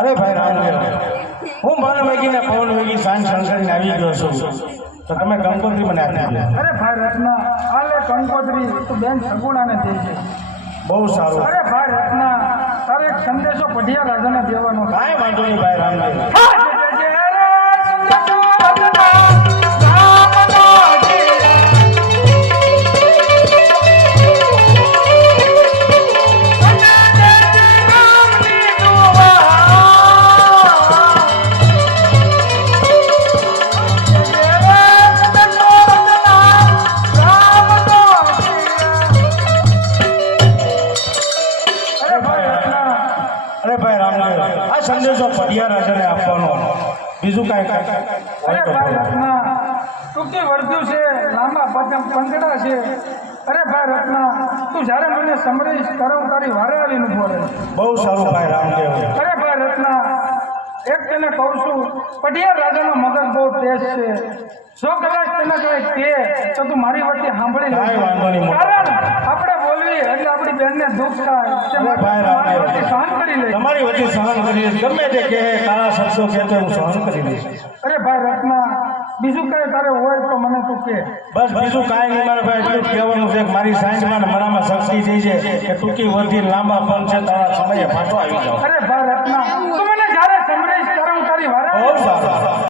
અરે ભાઈ રામ હું મારા વેગીને પવન વેગી સાંજ સંસારીને આવી ગયો છું તો તમે કંકોત્રી મને આપી. અરે ભાઈ રત્ના આલે કંકોત્રી તો બેન સગુણાને દે છે. બહુ સારું. અરે ભાઈ રત્ના તારે એક સંદેશો પઢિયા રાજાને દેવાનો. કાંઈ વાંધો નહીં ભાઈ રામ. સંદેશો પઢિયા રાજાને આપવાનો બીજું કાંઈ ટૂંકી વર્ધ્યું છે લાંબા પંગડા છે. અરે ભાઈ રત્ના તું જ્યારે મને સંભળીશ ત્યારે હું તારી વારે આવીને ઉભો રહીશ. બહુ સારું ભાઈ રામદેવ. અરે ભાઈ રત્ના એક તેને કહું છું પઢિયા રાજાનો મગજ બહુ તેજ છે. જો કદાચ તેને કઈ કે તો તું મારી વાતથી સાંભળી લે. કારણ આપણે બોલવી એટલે આપણી બેનને દુઃખ થાય. સહન કરી લે. તમારી વચ્ચે સહન કરી ગમે તે કહે કાળા શબ્દો કહેતો હું સહન કરી લઈશ. અરે ભાઈ રત્ના બીજું કઈ તારે હોય તો મને તું કે. બસ બીજું કાંઈ નહીં મારા ભાઈ એટલું કહેવાનું છે કે મારી સાંજમાં મનામાં શક્તિ થઈ છે કે ટૂંકી વર્ધી લાંબા પણ છે તારા સમયે પાછો આવી જાઓ. અરે ભાઈ રત્ના તું મને જ્યારે સંભળીશ ત્યારે હું તારી વારે. બહુ સારું.